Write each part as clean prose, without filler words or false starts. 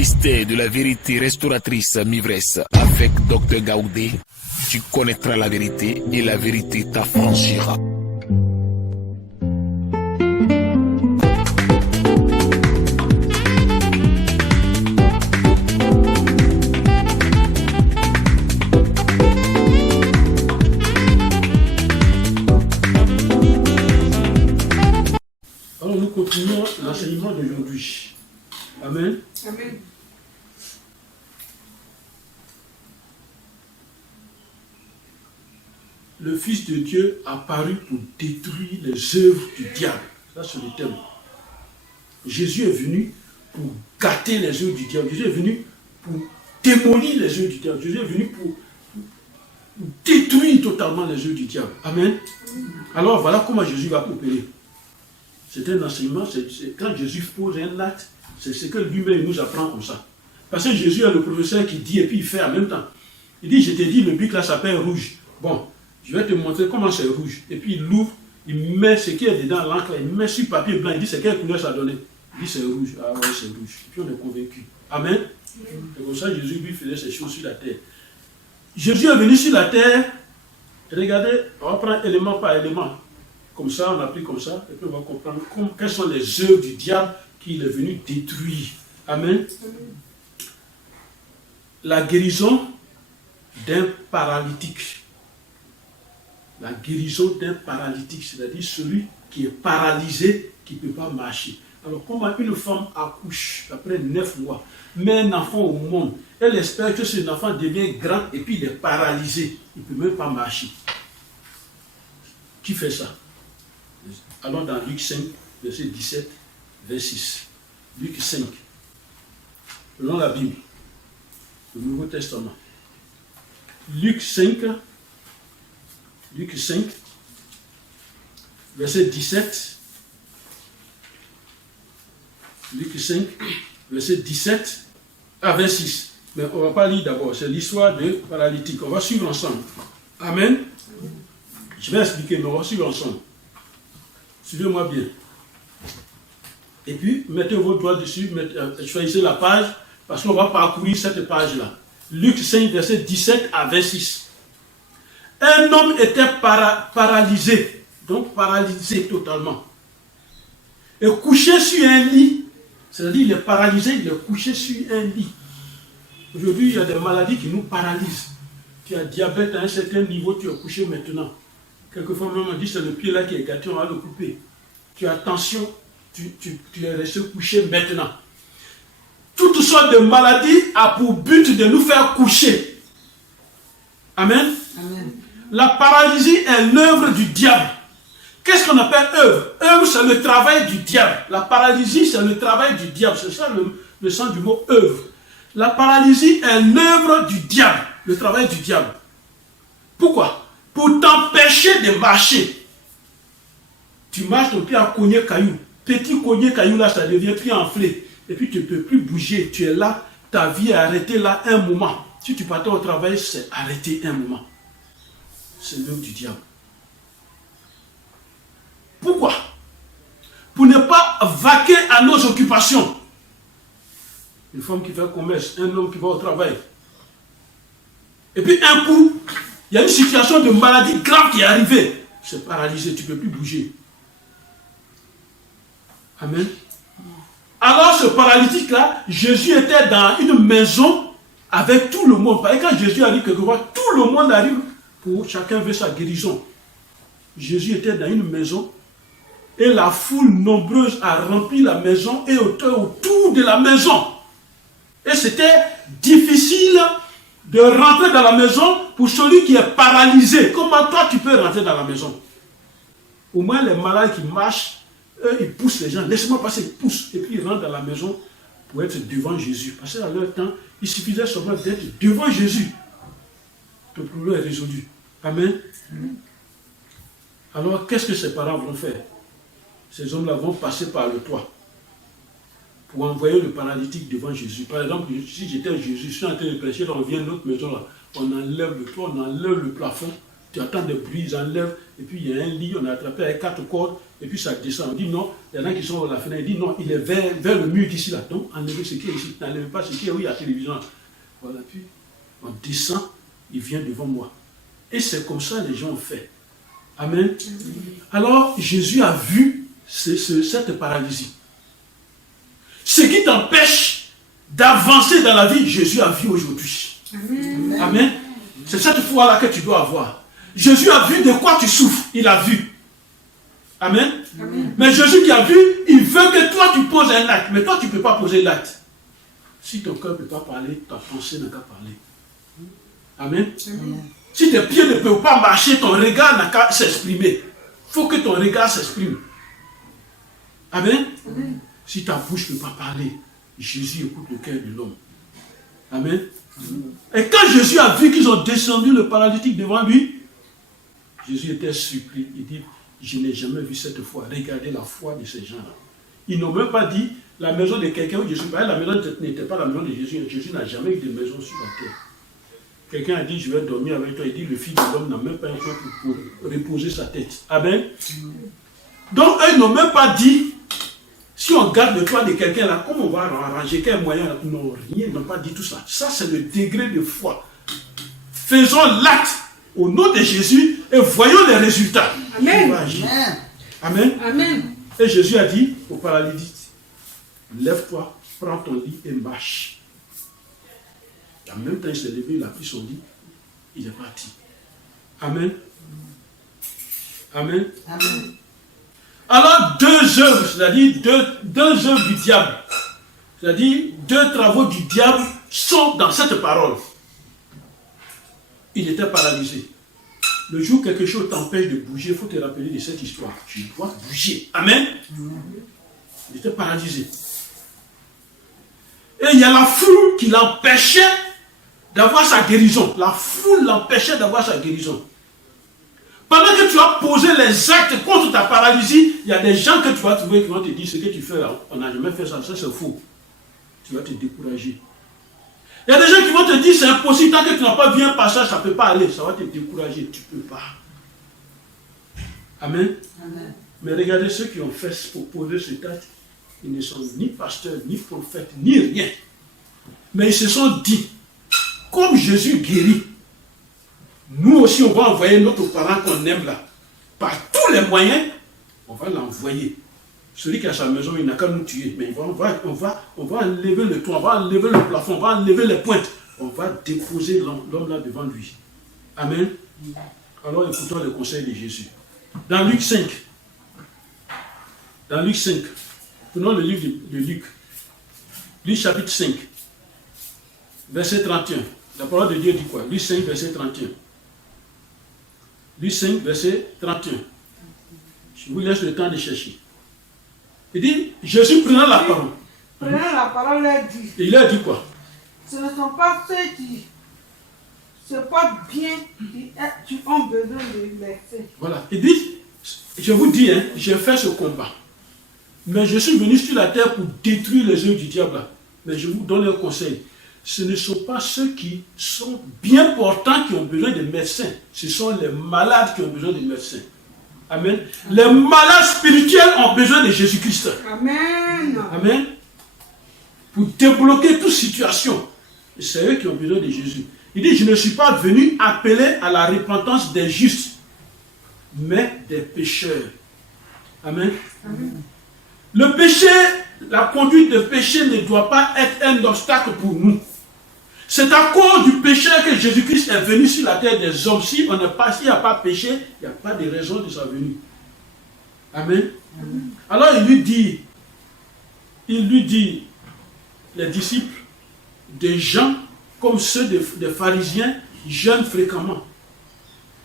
mystère de la vérité restauratrice Mivresse avec Dr Gaoudé, tu connaîtras la vérité et la vérité t'affranchira. Alors nous continuons l'enseignement d'aujourd'hui. Amen. Amen. Le Fils de Dieu a paru pour détruire les œuvres du diable. Ça, c'est le thème. Jésus est venu pour gâter les œuvres du diable. Jésus est venu pour démolir les œuvres du diable. Jésus est venu pour détruire totalement les œuvres du diable. Amen. Alors voilà comment Jésus va opérer. C'est un enseignement, quand Jésus pose un acte, c'est ce que lui-même nous apprend comme ça. Parce que Jésus est le professeur qui dit et puis il fait en même temps. Il dit, je t'ai dit, le bic là s'appelle rouge. Bon, je vais te montrer comment c'est rouge. Et puis il l'ouvre, il met ce qui est dedans, l'encre, il met sur papier blanc, il dit, c'est quelle couleur ça a donné? Il dit, c'est rouge. Ah ouais, c'est rouge. Et puis on est convaincu. Amen. C'est comme ça que Jésus lui faisait ces choses sur la terre. Jésus est venu sur la terre, regardez, on va prendre élément par élément. Comme ça, on applique comme ça, et puis on va comprendre quelles sont les œuvres du diable qu'il est venu détruire. Amen. La guérison d'un paralytique. La guérison d'un paralytique, c'est-à-dire celui qui est paralysé, qui ne peut pas marcher. Alors, comment une femme accouche après 9 mois, met un enfant au monde, elle espère que cet enfant devient grand et puis il est paralysé, il ne peut même pas marcher. Qui fait ça? Allons dans Luc 5, verset 17, verset 6. Luc 5, selon la Bible, le Nouveau Testament. Luc 5, verset 17. Luc 5, verset 17 à 26. Mais on ne va pas lire d'abord, c'est l'histoire de paralytique. On va suivre ensemble. Amen. Je vais expliquer, mais on va suivre ensemble. Suivez-moi bien. Et puis, mettez vos doigts dessus, choisissez la page, parce qu'on va parcourir cette page-là. Luc 5, verset 17 à 26. Un homme était paralysé, donc paralysé totalement, et couché sur un lit, c'est-à-dire il est paralysé, il est couché sur un lit. Aujourd'hui, il y a des maladies qui nous paralysent. Tu as diabète à un certain niveau, tu es couché maintenant. Quelquefois, même on dit c'est le pied là qui est gâté, on va le couper. Tu as tension, tu es resté couché maintenant. Toutes sortes de maladies a pour but de nous faire coucher. Amen. Amen. La paralysie est l'œuvre du diable. Qu'est-ce qu'on appelle œuvre? Œuvre, c'est le travail du diable. La paralysie, c'est le travail du diable. C'est ça le sens du mot œuvre. La paralysie est l'œuvre du diable, le travail du diable. Pourquoi? Pour t'empêcher de marcher. Tu marches, ton pied a cogné caillou. Petit cogné caillou là, ça devient pied enflé. Et puis tu ne peux plus bouger. Tu es là, ta vie est arrêtée là un moment. Si tu partais au travail, c'est arrêté un moment. C'est l'œuvre du diable. Pourquoi? Pour ne pas vaquer à nos occupations. Une femme qui fait commerce, un homme qui va au travail. Et puis un coup, il y a une situation de maladie grave qui est arrivée. C'est paralysé, tu ne peux plus bouger. Amen. Alors ce paralytique-là, Jésus était dans une maison avec tout le monde. Et quand Jésus arrive quelque part, tout le monde arrive pour chacun veut sa guérison. Jésus était dans une maison et la foule nombreuse a rempli la maison et autour de la maison. Et c'était difficile de rentrer dans la maison pour celui qui est paralysé. Comment toi tu peux rentrer dans la maison? Au moins les malades qui marchent, eux ils poussent les gens. Laisse-moi passer, ils poussent. Et puis ils rentrent dans la maison pour être devant Jésus. Parce qu'à leur temps, il suffisait seulement d'être devant Jésus. Le problème est résolu. Amen. Alors qu'est-ce que ces parents vont faire? Ces hommes-là vont passer par le toit pour envoyer le paralytique devant Jésus. Par exemple, si j'étais Jésus, je suis en train de prêcher, là, on vient à notre maison, là, on enlève le toit, on enlève le plafond, Tu entends des bruits, ils enlèvent, et puis il y a un lit, on a attrapé avec 4 cordes, et puis ça descend. On dit non, il y en a qui sont à la fenêtre, ils disent non, il est vers le mur d'ici là. Donc enlevez ce qui est ici, n'enlevez pas ce qui est, oui, à la télévision. Voilà, puis on descend, il vient devant moi. Et c'est comme ça que les gens ont fait. Amen. Alors Jésus a vu cette paralysie. Ce qui t'empêche d'avancer dans la vie, Jésus a vu aujourd'hui. Amen. Amen. C'est cette foi-là que tu dois avoir. Jésus a vu de quoi tu souffres. Il a vu. Amen. Amen. Mais Jésus qui a vu, il veut que toi tu poses un acte. Mais toi tu ne peux pas poser l'acte. Si ton cœur ne peut pas parler, ta pensée n'a qu'à parler. Amen. Amen. Si tes pieds ne peuvent pas marcher, ton regard n'a qu'à s'exprimer. Il faut que ton regard s'exprime. Amen. Amen. Si ta bouche ne peut pas parler, Jésus écoute le cœur de l'homme. Amen. Et quand Jésus a vu qu'ils ont descendu le paralytique devant lui, Jésus était surpris. Il dit, je n'ai jamais vu cette foi. Regardez la foi de ces gens-là. Ils n'ont même pas dit, la maison de quelqu'un où Jésus parlait, la maison n'était pas la maison de Jésus. Jésus n'a jamais eu de maison sur la terre. Quelqu'un a dit, je vais dormir avec toi. Il dit, le Fils de l'homme n'a même pas un point pour reposer sa tête. Amen. Donc, eux n'ont même pas dit, si on garde de toi de quelqu'un là, comment on va arranger, quel moyen là? Non, rien, ils n'ont pas dit tout ça. Ça, c'est le degré de foi. Faisons l'acte au nom de Jésus et voyons les résultats. Amen. Amen. Amen. Et Jésus a dit au paralytique, lève-toi, prends ton lit et marche. En même temps, il s'est levé, il a pris son lit, il est parti. Amen. Amen. Amen. Alors, 2 œuvres, c'est-à-dire deux œuvres du diable, c'est-à-dire 2 travaux du diable sont dans cette parole. Il était paralysé. Le jour où quelque chose t'empêche de bouger, il faut te rappeler de cette histoire. Tu dois bouger. Amen. Il était paralysé. Et il y a la foule qui l'empêchait d'avoir sa guérison. La foule l'empêchait d'avoir sa guérison. Pendant que tu as posé les actes contre ta paralysie, il y a des gens que tu vas trouver qui vont te dire ce que tu fais là, on n'a jamais fait ça, ça c'est faux. Tu vas te décourager. Il y a des gens qui vont te dire c'est impossible, tant que tu n'as pas vu un passage, ça ne peut pas aller, ça va te décourager, tu ne peux pas. Amen. Amen. Mais regardez ceux qui ont fait pour poser cet acte, ils ne sont ni pasteurs, ni prophètes, ni rien. Mais ils se sont dit, comme Jésus guérit, nous aussi on va envoyer notre parent qu'on aime là. Par tous les moyens, on va l'envoyer. Celui qui a sa maison, il n'a qu'à nous tuer. Mais on va enlever le toit, on va enlever le plafond, on va enlever les pointes. On va déposer l'homme là devant lui. Amen. Alors écoutons le conseil de Jésus. Dans Luc 5, prenons le livre de Luc. Luc chapitre 5, verset 31. La parole de Dieu dit quoi? Luc 5, verset 31. Luc 5, verset 31. Je vous laisse le temps de chercher. Il dit, Jésus prenant la parole. Prenant la parole, dit. Et il a dit quoi? Ce ne sont pas ceux qui se portent bien qui ont besoin de médecin. Voilà. Il dit, je vous dis, j'ai fait ce combat. Mais je suis venu sur la terre pour détruire les œuvres du diable. Mais je vous donne un conseil. Ce ne sont pas ceux qui sont bien portants qui ont besoin de médecins. Ce sont les malades qui ont besoin de médecins. Amen. Les malades spirituels ont besoin de Jésus-Christ. Amen. Amen. Pour débloquer toute situation. Et c'est eux qui ont besoin de Jésus. Il dit, je ne suis pas venu appeler à la repentance des justes, mais des pécheurs. Amen. Amen. Le péché, la conduite de péché ne doit pas être un obstacle pour nous. C'est à cause du péché que Jésus-Christ est venu sur la terre des hommes. Si on n'est pas, s'il n'y a pas péché, il n'y a pas de raison de sa venue. Amen. Amen. Alors il lui dit, les disciples, des gens comme ceux des pharisiens, jeûnent fréquemment.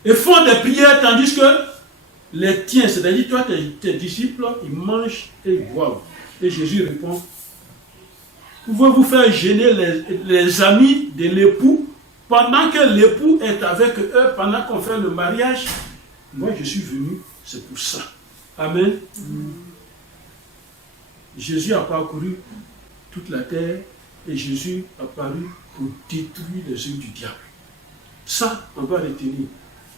Et font des prières tandis que les tiens, c'est-à-dire toi, tes disciples, ils mangent et ils boivent. Et Jésus répond, pouvez-vous faire gêner les amis de l'époux pendant que l'époux est avec eux, pendant qu'on fait le mariage? Moi, je suis venu, c'est pour ça. Amen. Jésus a parcouru toute la terre et Jésus a paru pour détruire les œuvres du diable. Ça, on va retenir.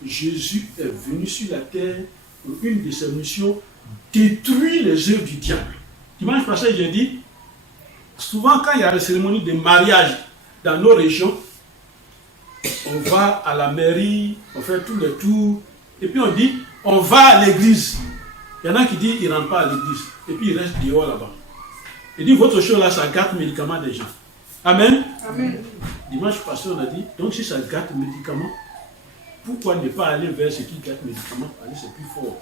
Jésus est venu sur la terre pour une de ses missions, détruire les œuvres du diable. Dimanche passé, j'ai dit, souvent quand il y a des cérémonies de mariage dans nos régions, on va à la mairie, on fait tous les tours, et puis on dit, on va à l'église. Il y en a qui disent, ils ne rentrent pas à l'église, et puis ils restent dehors là-bas. Il dit, votre chose là, ça gâte le médicament des gens. Amen. Amen. Dimanche passé, on a dit, donc si ça gâte le médicament, pourquoi ne pas aller vers ce qui gâte le médicament? Aller, c'est plus fort.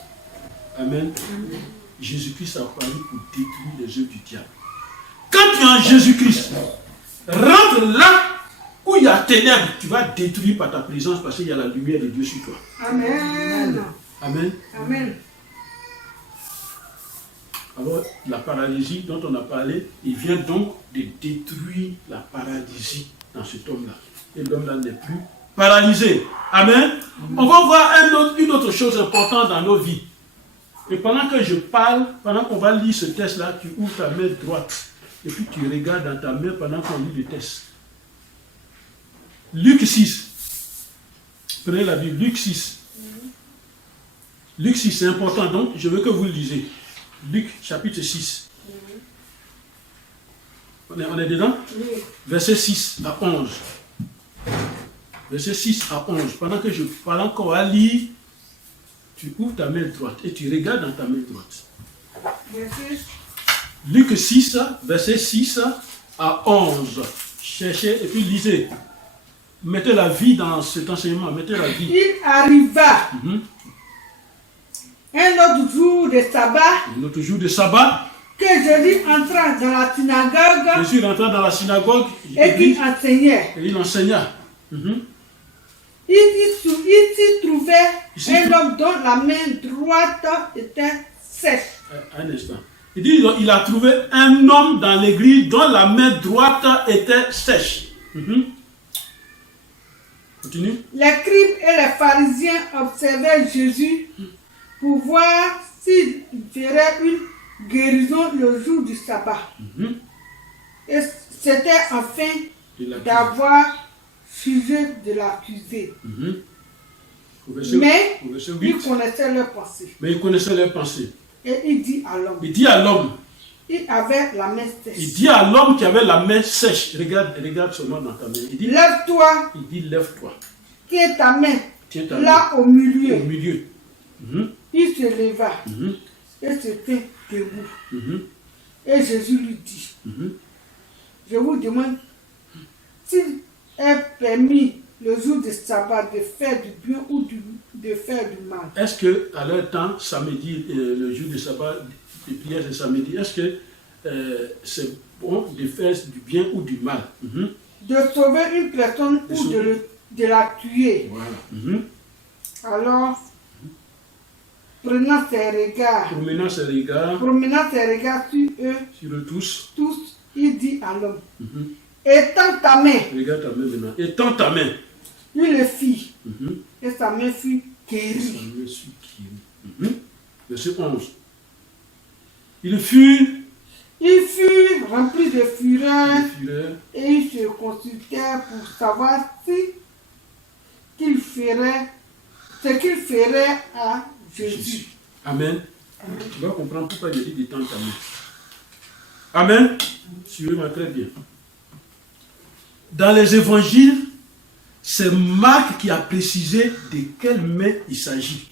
Amen. Amen. Jésus-Christ a parlé pour détruire les œuvres du diable. Quand tu es en Jésus-Christ, rentre là où il y a ténèbres, tu vas détruire par ta présence parce qu'il y a la lumière de Dieu sur toi. Amen. Amen. Amen. Alors, la paralysie dont on a parlé, il vient donc de détruire la paralysie dans cet homme-là. Et l'homme-là n'est plus paralysé. Amen. On va voir une autre chose importante dans nos vies. Et pendant que je parle, pendant qu'on va lire ce texte-là, tu ouvres ta main droite. Et puis tu regardes dans ta main pendant qu'on lit le texte. Luc 6. Prenez la Bible, Luc 6. Luc 6, c'est important, donc je veux que vous le lisez. Luc chapitre 6. On est dedans? Oui. Verset 6 à 11. Verset 6 à 11. Pendant qu'on va lire, tu ouvres ta main droite et tu regardes dans ta main droite. Verset. Luc 6, verset 6 à 11. Cherchez et puis lisez. Mettez la vie dans cet enseignement. Mettez la vie. Il arriva un autre jour de sabbat Un autre jour de sabbat, que Jésus entra dans la synagogue Jésus rentra dans la synagogue et qu'il enseignait. et il enseigna. Il s'y trouvait un homme dont la main droite était sèche. Un instant. Il dit il a trouvé un homme dans l'église dont la main droite était sèche. Continue. Les scribes et les pharisiens observaient Jésus pour voir s'il ferait une guérison le jour du sabbat. Et c'était afin d'avoir sujet de l'accuser. Mais il connaissait leurs pensées. Mais il connaissait leurs pensées. Et il dit à l'homme, Il dit à l'homme, il avait la main sèche. il dit à l'homme qui avait la main sèche, regarde son nom dans ta main. Il dit, Lève-toi, lève-toi. tiens ta main Tiens ta là main au milieu. au milieu. Il se leva et se tint debout. Et Jésus lui dit, je vous demande s'il est permis le jour du sabbat de faire du bien ou de faire du mal. Est-ce que à leur temps, samedi, le jour du sabbat, de prière c'est samedi, est-ce que c'est bon de faire du bien ou du mal? De sauver une personne ou de la tuer. Voilà. Alors, prenant ses regards sur eux, Sur eux tous, il dit à l'homme, étends ta main. regarde ta main maintenant. Étends ta main. Il le fit, et sa main fut guérie. Sa main fut guérie. Verset 11. Il fut rempli de fureur fureur, et il se consultait pour savoir ce qu'il ferait à Jésus. Amen. Tu vas comprendre pourquoi il dit d'étendre ta main. Amen. Suivez-moi très bien. Dans les évangiles, c'est Marc qui a précisé de quelle main il s'agit.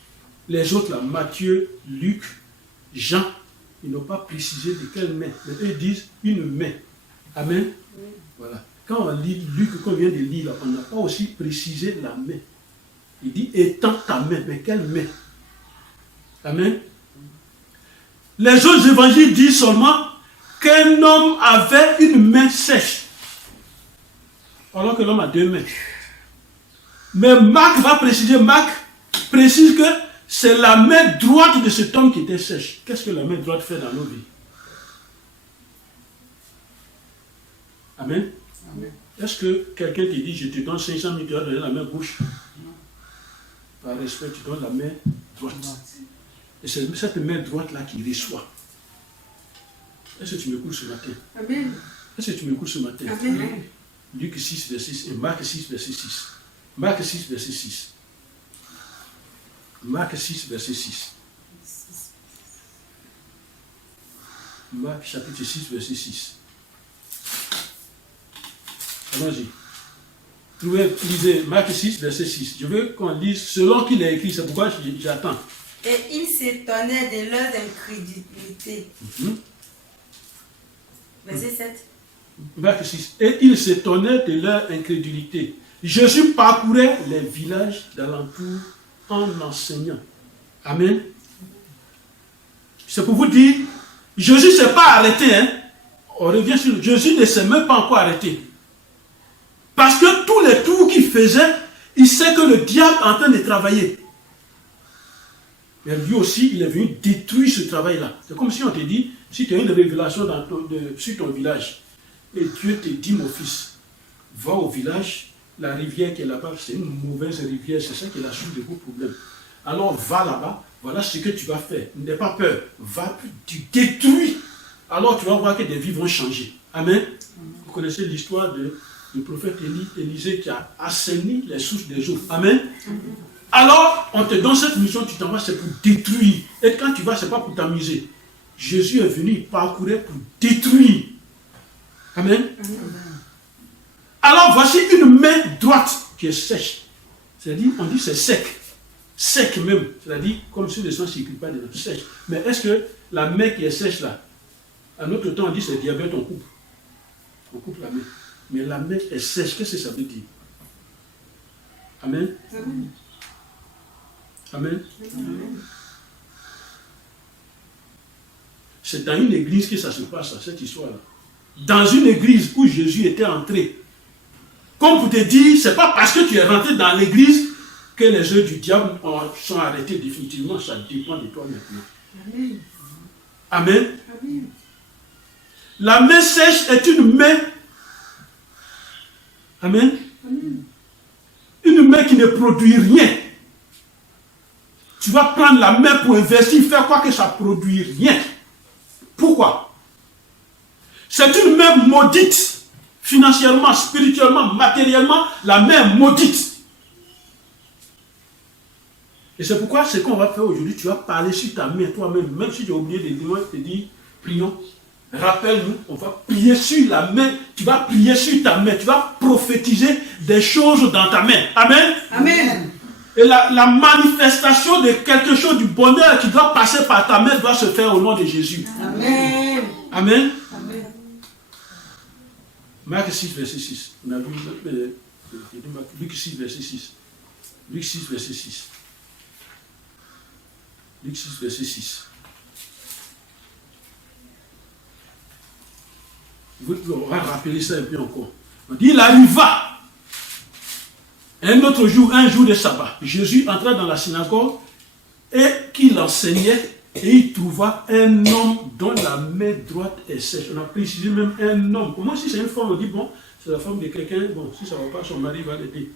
Les autres, là, Matthieu, Luc, Jean, ils n'ont pas précisé de quelle main. Mais eux disent une main. Amen. Voilà. Quand on lit Luc, qu'on vient de lire, là, on n'a pas aussi précisé la main. Il dit étends ta main. Mais quelle main? Amen. Les autres évangiles disent seulement qu'un homme avait une main sèche. Alors que l'homme a deux mains. Mais Marc précise que c'est la main droite de cet homme qui était sèche. Qu'est-ce que la main droite fait dans nos vies? Amen. Amen. Est-ce que quelqu'un te dit, je te donne 500 000, tu vas donner la main gauche? Par respect, tu donnes la main droite. Et c'est cette main droite-là qui reçoit. Est-ce que tu m'écoutes ce matin? Amen. Est-ce que tu m'écoutes ce matin? Amen. Luc 6, verset 6 et Marc 6, verset 6. Marc 6, verset 6. Marc 6, verset 6. Marc chapitre 6, verset 6. Allons-y. Lisez Marc 6, verset 6. Je veux qu'on lise selon qu'il a écrit, c'est pourquoi j'attends. Et ils s'étonnaient de leur incrédulité. Verset 7. Marc 6. Et ils s'étonnaient de leur incrédulité. Jésus parcourait les villages d'alentour en enseignant. Amen. C'est pour vous dire, Jésus ne s'est pas arrêté. Hein? On revient sur Jésus ne s'est même pas encore arrêté. Parce que tous les tours qu'il faisait, il sait que le diable est en train de travailler. Mais lui aussi, il est venu détruire ce travail-là. C'est comme si on te dit, si tu as une révélation sur ton village, et Dieu te dit, mon fils, va au village, la rivière qui est là-bas, c'est une mauvaise rivière, c'est ça qui est la source de vos problèmes. Alors va là-bas, voilà ce que tu vas faire. N'aie pas peur, va, tu détruis. Alors tu vas voir que des vies vont changer. Amen. Vous connaissez l'histoire du prophète Élisée qui a assaini les sources des eaux. Amen. Alors, on te donne cette mission, tu t'en vas, c'est pour détruire. Et quand tu vas, ce n'est pas pour t'amuser. Jésus est venu, il parcourait pour détruire. Amen. Alors, voici une main droite qui est sèche. C'est-à-dire, on dit c'est sec. Sec même. C'est-à-dire, comme si le sang ne circule pas dedans. Sèche. Mais est-ce que la main qui est sèche là, à notre temps, on dit c'est diabète, on coupe. On coupe la main. Mais la main est sèche. Qu'est-ce que ça veut dire? Amen. Amen. Amen. Amen. C'est dans une église que ça se passe, cette histoire-là. Dans une église où Jésus était entré. Comme pour te dire, c'est pas parce que tu es rentré dans l'église que les œuvres du diable sont arrêtés définitivement. Ça dépend de toi maintenant. Amen. Amen. Amen. La main sèche est une main. Amen. Amen. Une main qui ne produit rien. Tu vas prendre la main pour investir, faire quoi que ça ne produit rien. Pourquoi? C'est une main maudite. Financièrement, spirituellement, matériellement, la main est maudite. Et c'est pourquoi ce qu'on va faire aujourd'hui, tu vas parler sur ta main toi-même. Même si tu as oublié de te dire, prions. Rappelle-nous, on va prier sur la main. Tu vas prier sur ta main. Tu vas prophétiser des choses dans ta main. Amen. Amen. Et la manifestation de quelque chose du bonheur qui doit passer par ta main doit se faire au nom de Jésus. Amen. Amen. Amen. Marc 6, verset 6. On a vu Luc 6, verset 6. Luc 6, verset 6. Luc 6, verset 6. On va rappeler ça un peu encore. On dit, il arriva. Un autre jour, un jour de sabbat, Jésus entra dans la synagogue et qu'il enseignait et il trouva un homme dont la main droite est sèche. On a précisé même un homme. Comment si c'est une femme, on dit bon, c'est la femme de quelqu'un, bon, si ça ne va pas, son mari va l'aider.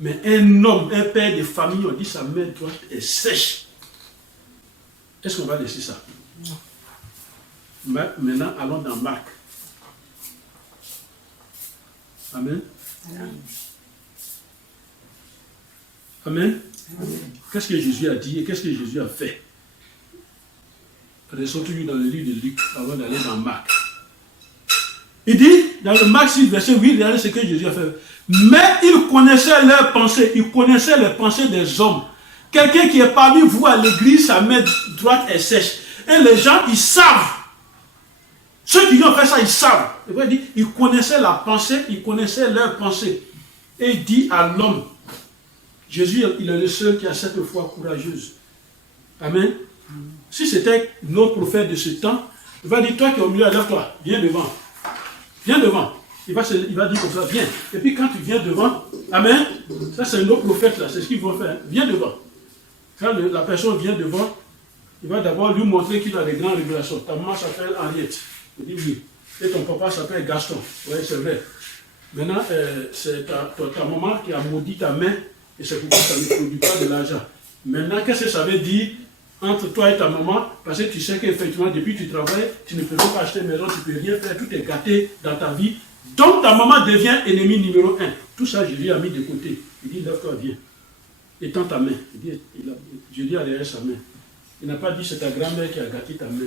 Mais un homme, un père de famille, on dit sa main droite est sèche. Est-ce qu'on va laisser ça? Non. Maintenant, allons dans Marc. Amen. Amen. Amen. Amen. Qu'est-ce que Jésus a dit et qu'est-ce que Jésus a fait? Restons toujours dans le livre de Luc avant d'aller dans Marc. Il dit, dans le Marc 6, verset 8, regardez ce que Jésus a fait. Mais il connaissait leurs pensées, il connaissait les pensées des hommes. Quelqu'un qui est parmi vous à l'église, sa main droite est sèche. Et les gens, ils savent. Ceux qui ont fait ça, ils savent. Il connaissait la pensée, il connaissait leurs pensées. Et il dit à l'homme, Jésus, il est le seul qui a cette foi courageuse. Amen. Si c'était nos prophètes de ce temps, il va dire, toi qui es au milieu, lève-toi, viens devant. Viens devant. Il va dire comme ça, viens. Et puis quand tu viens devant, amen, ça c'est nos prophètes là, c'est ce qu'ils vont faire. Viens devant. Quand la personne vient devant, il va d'abord lui montrer qu'il a des grandes révélations. Ta maman s'appelle Henriette. Il dit oui. Et ton papa s'appelle Gaston. Oui, c'est vrai. Maintenant, c'est ta maman qui a maudit ta main et c'est pourquoi ça ne produit pas de l'argent. Maintenant, qu'est-ce que ça veut dire entre toi et ta maman? Parce que tu sais qu'effectivement, depuis que tu travailles, tu ne peux pas acheter une maison, tu ne peux rien faire, tout est gâté dans ta vie. Donc ta maman devient ennemi numéro 1. Tout ça, Jésus a mis de côté. Il dit, lève-toi, viens. étends ta main. Jésus a derrière sa main. Il n'a pas dit c'est ta grand-mère qui a gâté ta main.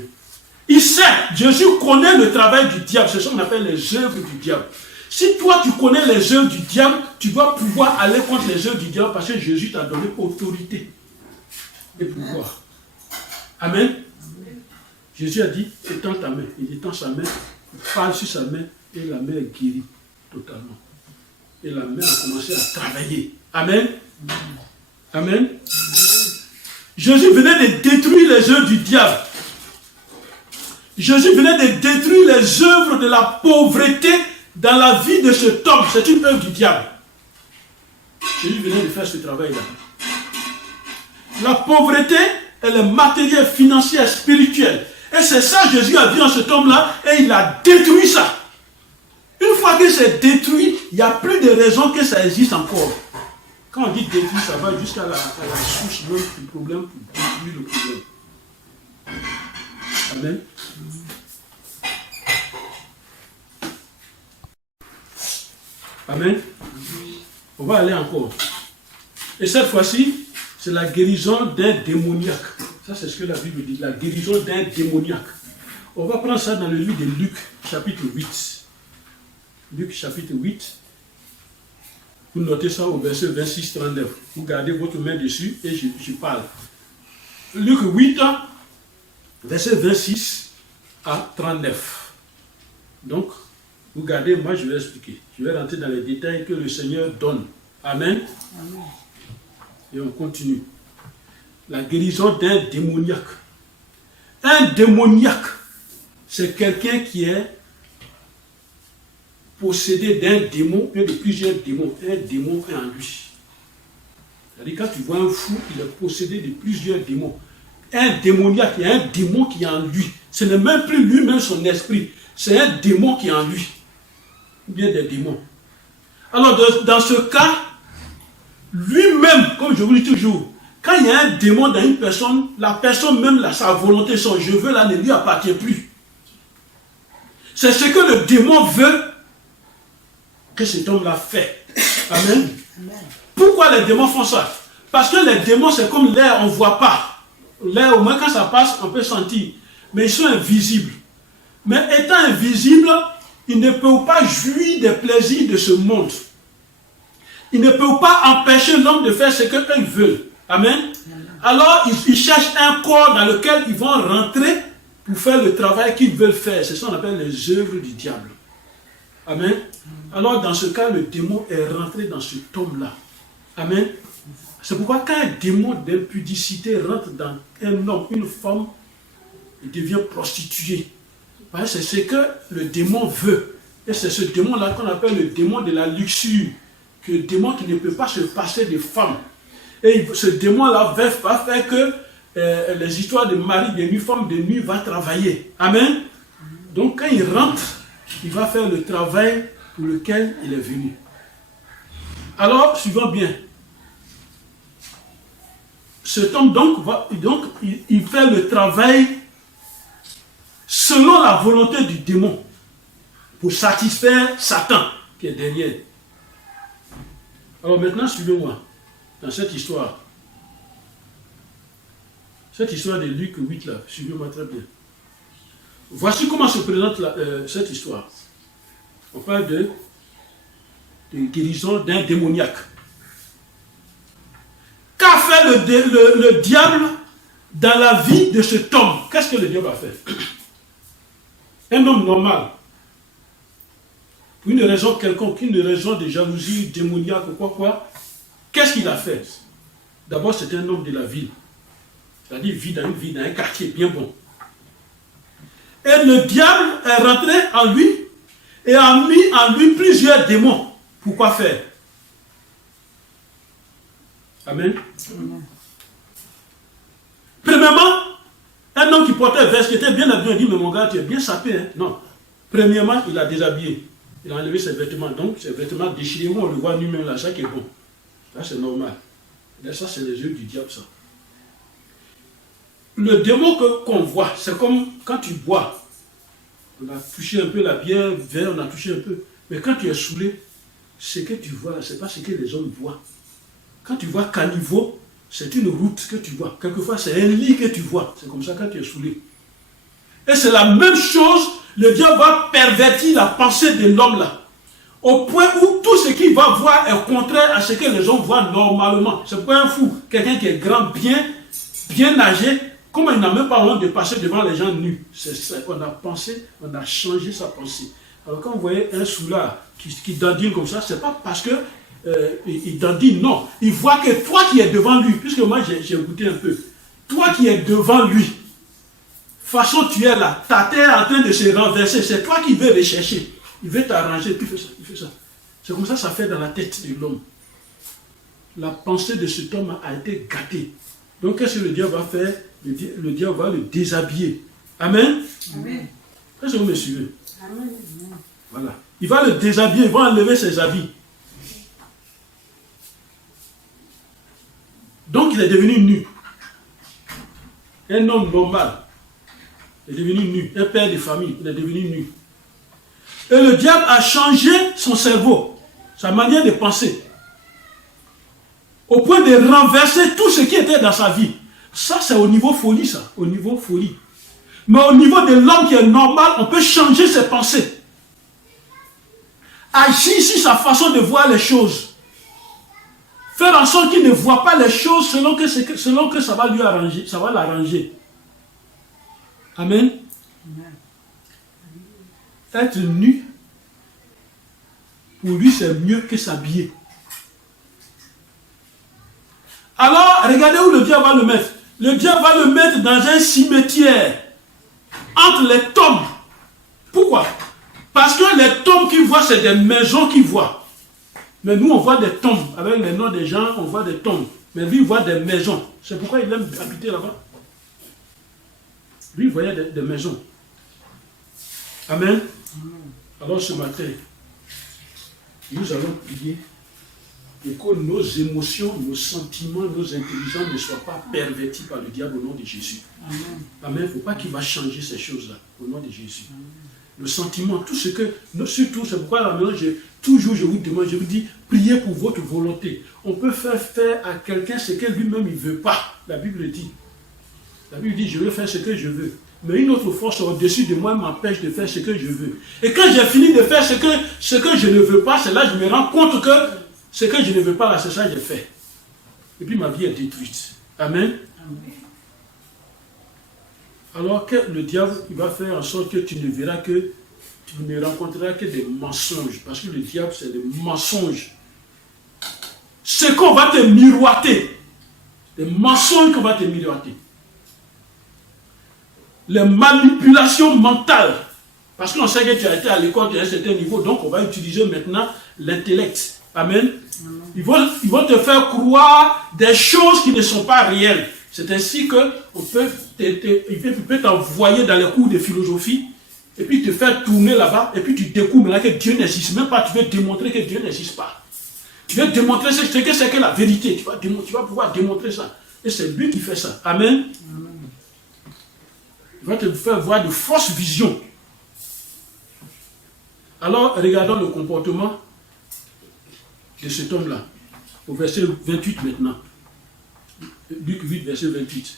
Il sait, Jésus connaît le travail du diable. C'est ce qu'on appelle les œuvres du diable. Si toi tu connais les œuvres du diable, tu dois pouvoir aller contre les œuvres du diable parce que Jésus t'a donné autorité et pouvoir. Amen. Jésus a dit, étends ta main. Il étend sa main, il parle sur sa main et la main est guérie totalement. Et la main a commencé à travailler. Amen. Amen. Jésus venait de détruire les œuvres du diable. Jésus venait de détruire les œuvres de la pauvreté dans la vie de cet homme. C'est une œuvre du diable. Jésus venait de faire ce travail-là. La pauvreté, elle est matérielle, financière, spirituelle. Et c'est ça que Jésus a vu en cet homme-là et il a détruit ça. Une fois que c'est détruit, il n'y a plus de raison que ça existe encore. Quand on dit détruit, ça va jusqu'à la source même du problème pour détruire le problème. Amen. Amen. On va aller encore. Et cette fois-ci, c'est la guérison d'un démoniaque. Ça, c'est ce que la Bible dit, la guérison d'un démoniaque. On va prendre ça dans le livre de Luc, chapitre 8. Luc, chapitre 8. Vous notez ça au verset 26-39. Vous gardez votre main dessus et je parle. Luc 8, verset 26 à 39. Donc, vous gardez, moi je vais expliquer. Je vais rentrer dans les détails que le Seigneur donne. Amen. Amen. Et on continue. La guérison d'un démoniaque. Un démoniaque, c'est quelqu'un qui est possédé d'un démon, de plusieurs démons. Un démon est en lui. C'est-à-dire quand tu vois un fou, il est possédé de plusieurs démons. Un démoniaque, il y a un démon qui est en lui. Ce n'est même plus lui-même son esprit. C'est un démon qui est en lui. Ou bien des démons. Alors dans ce cas, lui-même, comme je vous dis toujours, quand il y a un démon dans une personne, la personne même, sa volonté, son je veux là, ne lui appartient plus. C'est ce que le démon veut que cet homme-là fait. Amen. Amen. Pourquoi les démons font ça? Parce que les démons, c'est comme l'air, on ne voit pas. L'air, au moins quand ça passe, on peut sentir. Mais ils sont invisibles. Mais étant invisibles, ils ne peuvent pas jouir des plaisirs de ce monde. Ils ne peuvent pas empêcher l'homme de faire ce qu'ils veulent. Amen. Alors, ils cherchent un corps dans lequel ils vont rentrer pour faire le travail qu'ils veulent faire. C'est ce qu'on appelle les œuvres du diable. Amen. Alors, dans ce cas, le démon est rentré dans cet homme-là. Amen. C'est pourquoi quand un démon d'impudicité rentre dans un homme, une femme, il devient prostitué. C'est ce que le démon veut. Et c'est ce démon-là qu'on appelle le démon de la luxure. Le démon qui ne peut pas se passer de femme. Et ce démon-là va faire que les histoires de mari de nuit, femme de nuit, va travailler. Amen. Donc quand il rentre, il va faire le travail pour lequel il est venu. Alors, suivons bien. Cet homme il fait le travail selon la volonté du démon pour satisfaire Satan qui est derrière. Alors maintenant, suivez-moi dans cette histoire. Cette histoire de Luc 8 là, suivez-moi très bien. Voici comment se présente cette histoire. On parle de guérison d'un démoniaque. Qu'a fait le diable dans la vie de cet homme? Qu'est-ce que le diable a fait? Un homme normal, pour une raison quelconque, une raison de jalousie démoniaque ou quoi, qu'est-ce qu'il a fait? D'abord, c'est un homme de la ville. C'est-à-dire, vit dans un quartier bien bon. Et le diable est rentré en lui et a mis en lui plusieurs démons. Pourquoi faire? Amen. Amen. Premièrement, un homme qui portait un veste, qui était bien habillé, dit, mais mon gars, tu es bien sapé. Hein? Non. Premièrement, il a déshabillé. Il a enlevé ses vêtements. Donc, ses vêtements déchirés, on le voit lui-même là, ça qui est bon. Là, c'est normal. Et ça, c'est les yeux du diable, ça. Le démon qu'on voit, c'est comme quand tu bois. On a touché un peu la bière, verre, on a touché un peu. Mais quand tu es saoulé, ce que tu vois, ce n'est pas ce que les hommes voient. Quand tu vois caniveau, c'est une route que tu vois. Quelquefois, c'est un lit que tu vois. C'est comme ça quand tu es saoulé. Et c'est la même chose, le diable va pervertir la pensée de l'homme là. Au point où tout ce qu'il va voir est contraire à ce que les gens voient normalement. C'est pas un fou. Quelqu'un qui est grand, bien âgé, comment il n'a même pas honte de passer devant les gens nus. C'est ça qu'on a pensé, on a changé sa pensée. Alors quand vous voyez un soulard qui dandine comme ça, c'est pas parce que il dandine, non. Il voit que toi qui es devant lui, puisque moi j'ai goûté un peu, toi qui es devant lui, façon tu es là, ta tête est en train de se renverser, c'est toi qui veux rechercher. Il veut t'arranger, puis il fait ça. C'est comme ça que ça fait dans la tête de l'homme. La pensée de cet homme a été gâtée. Donc qu'est-ce que le diable va faire? Le diable va le déshabiller. Amen. Amen. Est-ce que vous me suivez? Amen. Voilà. Il va le déshabiller, il va enlever ses habits. Donc il est devenu nu. Un homme normal est devenu nu. Un père de famille, il est devenu nu. Et le diable a changé son cerveau, sa manière de penser, au point de renverser tout ce qui était dans sa vie. Ça, c'est au niveau folie, ça. Au niveau folie. Mais au niveau de l'homme qui est normal, on peut changer ses pensées. Agir sur sa façon de voir les choses. Faire en sorte qu'il ne voit pas les choses selon que ça va lui arranger, ça va l'arranger. Amen. Être nu, pour lui, c'est mieux que s'habiller. Alors, regardez où le diable va le mettre. Le diable va le mettre dans un cimetière, entre les tombes. Pourquoi? Parce que les tombes qu'il voit, c'est des maisons qu'il voit. Mais nous, on voit des tombes. Avec les noms des gens, on voit des tombes. Mais lui, il voit des maisons. C'est pourquoi il aime habiter là-bas. Lui, il voyait des maisons. Amen. Alors ce matin, nous allons prier et que nos émotions, nos sentiments, nos intelligences ne soient pas pervertis par le diable au nom de Jésus. Amen. Il ne faut pas qu'il va changer ces choses-là au nom de Jésus. Amen. Le sentiment, tout ce que, surtout, c'est pourquoi à la maison, toujours je vous demande, je vous dis, priez pour votre volonté. On peut faire à quelqu'un ce que lui-même il ne veut pas. La Bible dit. La Bible dit, je veux faire ce que je veux. Mais une autre force au-dessus de moi m'empêche de faire ce que je veux. Et quand j'ai fini de faire ce que je ne veux pas, c'est là que je me rends compte que ce que je ne veux pas, là, c'est ça que j'ai fait. Et puis ma vie est détruite. Amen. Amen. Alors que le diable, il va faire en sorte que tu ne verras que, tu ne rencontreras que des mensonges. Parce que le diable, c'est des mensonges. Ce qu'on va te miroiter. Des mensonges qu'on va te miroiter. Les manipulations mentales. Parce qu'on sait que tu as été à l'école à un certain niveau, donc on va utiliser maintenant l'intellect. Amen. Ils vont te faire croire des choses qui ne sont pas réelles. C'est ainsi qu'on peut t'envoyer dans les cours de philosophie et puis te faire tourner là-bas et puis tu découvres là que Dieu n'existe même pas. Tu veux démontrer que Dieu n'existe pas. Tu veux démontrer ce que c'est que la vérité. Tu vas pouvoir démontrer ça. Et c'est lui qui fait ça. Amen. Il va te faire voir de fausses visions. Alors, regardons le comportement de cet homme-là. Au verset 28 maintenant. Luc 8, verset 28.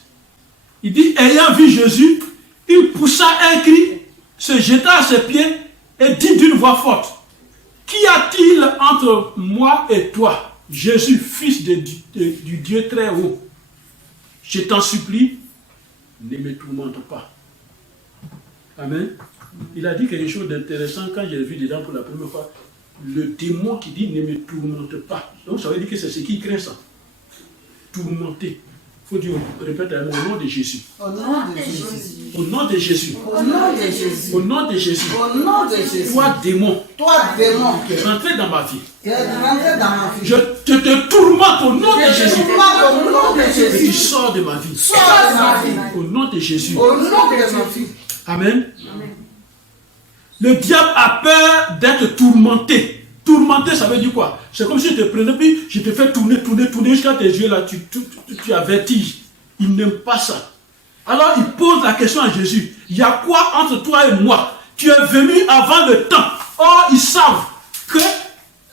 Il dit, ayant vu Jésus, il poussa un cri, se jeta à ses pieds et dit d'une voix forte, qu'y a-t-il entre moi et toi, Jésus, fils du Dieu très haut? Je t'en supplie, ne me tourmente pas. Amen. Il a dit quelque chose d'intéressant quand j'ai vu dedans pour la première fois. Le démon qui dit ne me tourmente pas. Donc ça veut dire que c'est ce qui crée ça. Tourmenter. Il faut dire, répète au nom de Jésus. Au nom de Jésus. Au nom de Jésus. Au nom de Jésus. Au nom de Jésus. Au nom de Jésus. Toi démon. Toi démon. Qui est rentré dans ma vie. Qui est rentré dans ma vie. Je te tourmente au nom de Jésus. Au nom de Et Jésus. tu sors de ma vie. Sors de ma vie. Au nom de Jésus. Au nom de Jésus. Amen. Le diable a peur d'être tourmenté. Tourmenté, ça veut dire quoi? C'est comme si je te prenais, puis je te fais tourner jusqu'à tes yeux là, tu as vertige. Il n'aime pas ça. Alors il pose la question à Jésus. Il y a quoi entre toi et moi? Tu es venu avant le temps. Or, ils savent que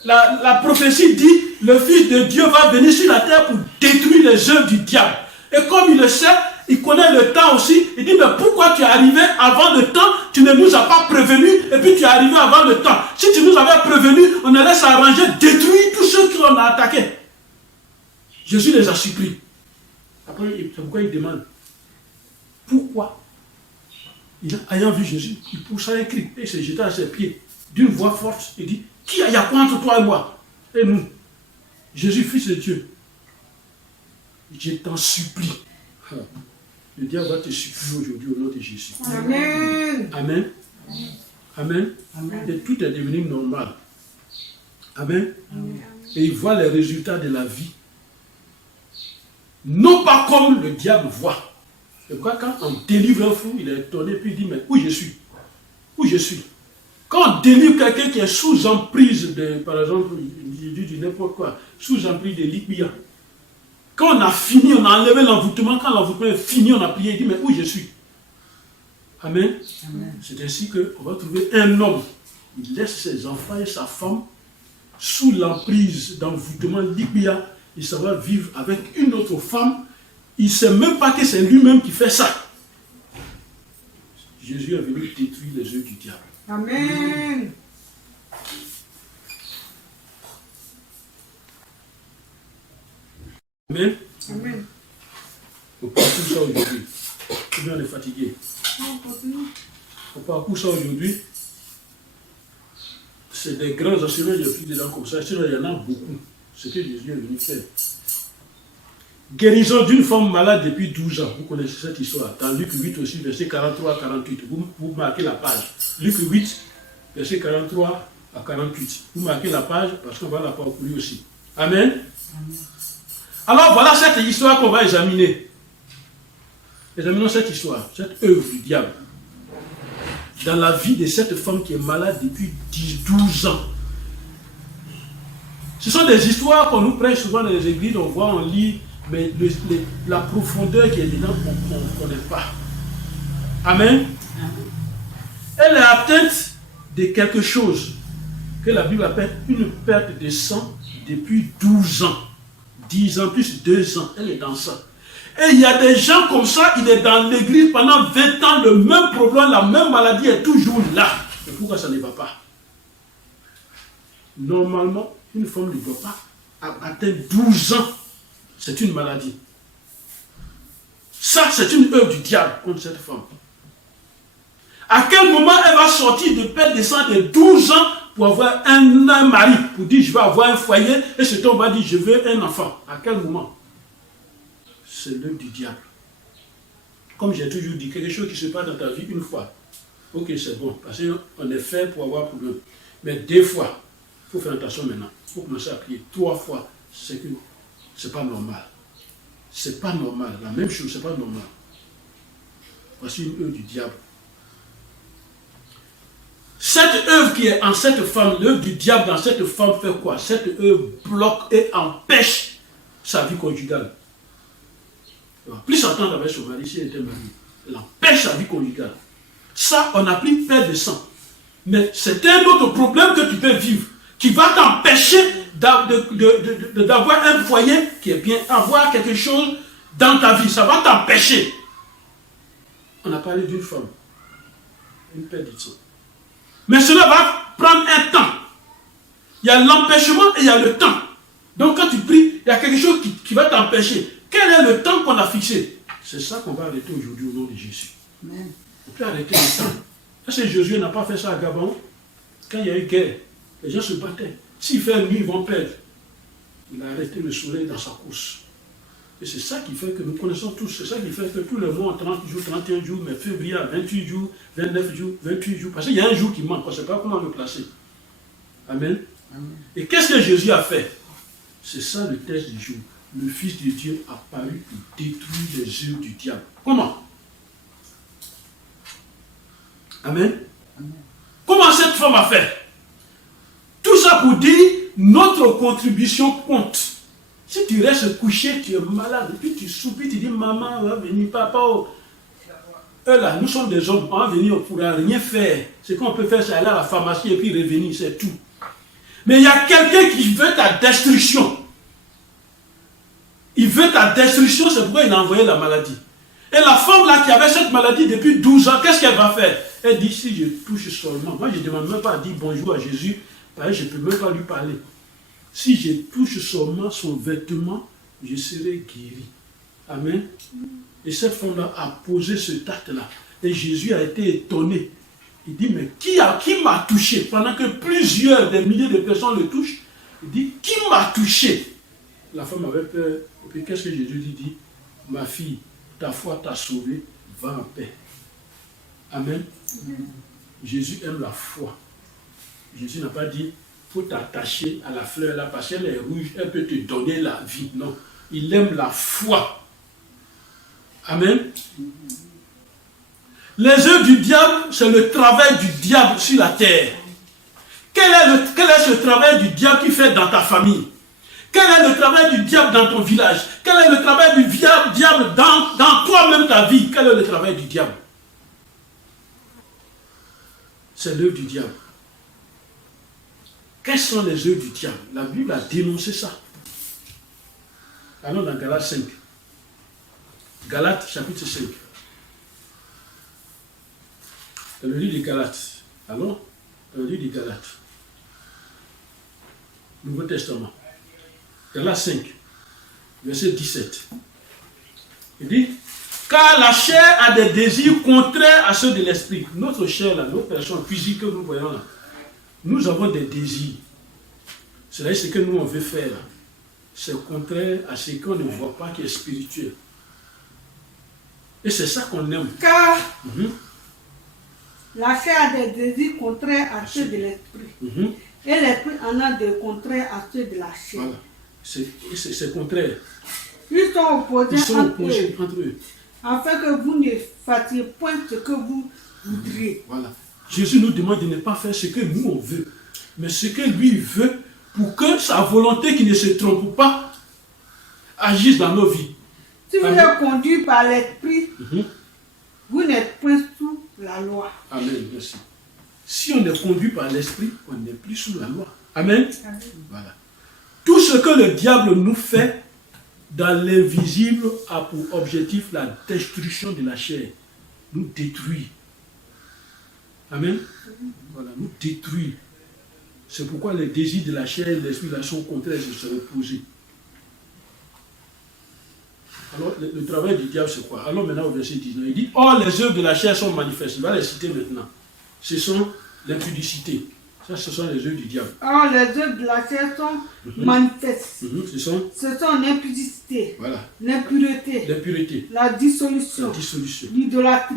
la prophétie dit, le Fils de Dieu va venir sur la terre pour détruire les œuvres du diable. Et comme il le sait, il connaît le temps aussi, il dit, mais pourquoi tu es arrivé avant le temps, tu ne nous as pas prévenus, et puis tu es arrivé avant le temps. Si tu nous avais prévenus, on allait s'arranger, détruire tous ceux qu'on a attaqués. Jésus les a surpris. Après, c'est pourquoi il demande, pourquoi? Ayant vu Jésus, il poussa un cri, et se jeta à ses pieds, d'une voix forte, il dit, il y a quoi entre toi et moi? Et nous, Jésus, Fils de Dieu, je t'en supplie. Le diable va te supplier aujourd'hui au nom de Jésus. Amen. Amen. Amen. Amen. Et tout est devenu normal. Amen. Et il voit les résultats de la vie. Non pas comme le diable voit. Et quoi, quand on délivre un fou, il est étonné, puis il dit, mais où je suis? Où je suis? Quand on délivre quelqu'un qui est sous emprise de, par exemple, je dis n'importe quoi, sous emprise de l'Ikbia. Quand on a fini, on a enlevé l'envoûtement, quand l'envoûtement est fini, on a prié, il dit, mais où je suis? Amen. Amen. C'est ainsi qu'on va trouver un homme, il laisse ses enfants et sa femme sous l'emprise d'envoûtement l'Ikbia, il s'en va vivre avec une autre femme, il ne sait même pas que c'est lui-même qui fait ça. Jésus est venu détruire les œuvres du diable. Amen. Amen. Amen. On parcourt ça aujourd'hui. Ou bien on est fatigué. On parcourt ça aujourd'hui. C'est des grands enseignements, il y a plus dedans comme ça. Sinon, il y en a beaucoup. Ce que Jésus est venu faire. Guérison d'une femme malade depuis 12 ans. Vous connaissez cette histoire. Dans Luc 8 aussi, verset 43 à 48. Vous marquez la page. Luc 8, verset 43 à 48. Vous marquez la page parce qu'on va la parcourir aussi. Amen. Amen. Alors voilà cette histoire qu'on va examiner. Examinons cette histoire, cette œuvre du diable. Dans la vie de cette femme qui est malade depuis 12 ans. Ce sont des histoires qu'on nous prêche souvent dans les églises, on voit, on lit, mais la profondeur qui est dedans, on ne connaît pas. Amen. Elle est atteinte de quelque chose que la Bible appelle une perte de sang depuis 12 ans. 10 ans plus 2 ans, elle est dans ça. Et il y a des gens comme ça, il est dans l'église pendant 20 ans, le même problème, la même maladie est toujours là. Et pourquoi ça ne va pas? Normalement, une femme ne doit pas atteindre 12 ans. C'est une maladie. Ça, c'est une œuvre du diable contre cette femme. À quel moment elle va sortir de perte de sang de 12 ans pour avoir un mari, pour dire je vais avoir un foyer, et cet homme va dire je veux un enfant? À quel moment? C'est l'œuvre du diable. Comme j'ai toujours dit, quelque chose qui se passe dans ta vie une fois, ok, c'est bon, parce qu'on est fait pour avoir problème. Mais 2 fois, il faut faire attention maintenant. Il faut commencer à prier 3 fois. C'est pas normal. C'est pas normal. La même chose, c'est pas normal. Voici une œuvre du diable. Cette œuvre qui est en cette femme, l'œuvre du diable dans cette femme fait quoi? Cette œuvre bloque et empêche sa vie conjugale. Plus s'entendre avec son mari, si elle était mariée, elle empêche sa vie conjugale. Ça, on appelle perte de sang. Mais c'est un autre problème que tu peux vivre, qui va t'empêcher d'avoir un foyer qui est bien, avoir quelque chose dans ta vie. Ça va t'empêcher. On a parlé d'une femme, une perte de sang. Mais cela va prendre un temps. Il y a l'empêchement et il y a le temps. Donc quand tu pries, il y a quelque chose qui va t'empêcher. Quel est le temps qu'on a fixé? C'est ça qu'on va arrêter aujourd'hui au nom de Jésus. Amen. On peut arrêter le temps. Est-ce que Jésus n'a pas fait ça à Gabon? Quand il y a eu guerre, les gens se battaient. S'il fait nuit, ils vont perdre. Il a arrêté le soleil dans sa course. Et c'est ça qui fait que nous connaissons tous. C'est ça qui fait que tous les mois, 30 jours, 31 jours, mais février à 28 jours, 29 jours, 28 jours. Parce qu'il y a un jour qui manque, on ne sait pas comment le placer. Amen. Amen. Et qu'est-ce que Jésus a fait? C'est ça le texte du jour. Le Fils de Dieu a paru pour détruire les œuvres du diable. Comment? Amen. Amen. Comment cette femme a fait? Tout ça pour dire, notre contribution compte. Si tu restes couché, tu es malade, et puis tu soupires, tu dis, maman va venir, papa, oh. Eux là, nous sommes des hommes, on va venir, on ne pourra rien faire. Ce qu'on peut faire, c'est aller à la pharmacie et puis revenir, c'est tout. Mais il y a quelqu'un qui veut ta destruction. Il veut ta destruction, c'est pourquoi il a envoyé la maladie. Et la femme là qui avait cette maladie depuis 12 ans, qu'est-ce qu'elle va faire? Elle dit, si je touche seulement, moi je ne demande même pas à dire bonjour à Jésus, parce que je ne peux même pas lui parler. Si je touche seulement son vêtement, je serai guéri. Amen. Et cette femme-là a posé ce acte-là. Et Jésus a été étonné. Il dit, mais qui m'a touché? Pendant que plusieurs, des milliers de personnes le touchent, il dit, qui m'a touché? La femme avait peur. Et puis qu'est-ce que Jésus lui dit? Ma fille, ta foi t'a sauvée, va en paix. Amen. Jésus aime la foi. Jésus n'a pas dit, il faut t'attacher à la fleur là, parce qu'elle est rouge, elle peut te donner la vie. Non, il aime la foi. Amen. Les œuvres du diable, c'est le travail du diable sur la terre. Quel est ce travail du diable qu'il fait dans ta famille? Quel est le travail du diable dans ton village? Quel est le travail du diable dans toi-même, ta vie? Quel est le travail du diable? C'est l'œuvre du diable. Quelles sont les œuvres du diable? La Bible a dénoncé ça. Allons dans Galates 5. Galates chapitre 5. Dans le livre de Galates. Allons dans le livre de Galates. Nouveau Testament. Galates 5, verset 17. Il dit, car la chair a des désirs contraires à ceux de l'esprit. Notre chair, là, nos personnes physiques que nous voyons là, nous avons des désirs. C'est-à-dire ce que nous on veut faire là. C'est contraire à ce qu'on ne voit pas qui est spirituel. Et c'est ça qu'on aime. Car la chair a des désirs contraires à ceux de l'esprit. Et l'esprit en a des contraires à ceux de la chair. Voilà. C'est contraire. Ils sont opposés, entre eux. Afin que vous ne fassiez point ce que vous voudriez. Voilà. Jésus nous demande de ne pas faire ce que nous on veut, mais ce que lui veut pour que sa volonté qui ne se trompe pas agisse dans nos vies. Si vous êtes conduit par l'esprit, vous n'êtes point sous la loi. Amen. Merci. Si on est conduit par l'esprit, on n'est plus sous la loi. Amen. Amen. Voilà. Tout ce que le diable nous fait dans l'invisible a pour objectif la destruction de la chair. Nous détruire. Amen. Voilà, nous détruire. C'est pourquoi les désirs de la chair et de l'esprit sont contraires et se reposer. Alors, le travail du diable, c'est quoi? Alors maintenant au verset 19, il dit, or les œuvres de la chair sont manifestes. Il va les citer maintenant. Ce sont l'impudicité. Ça, ce sont les œuvres du diable. Or les œuvres de la chair sont manifestes. Ce sont l'impudicité, voilà, l'impureté, l'impureté, la dissolution, l'idolâtrie,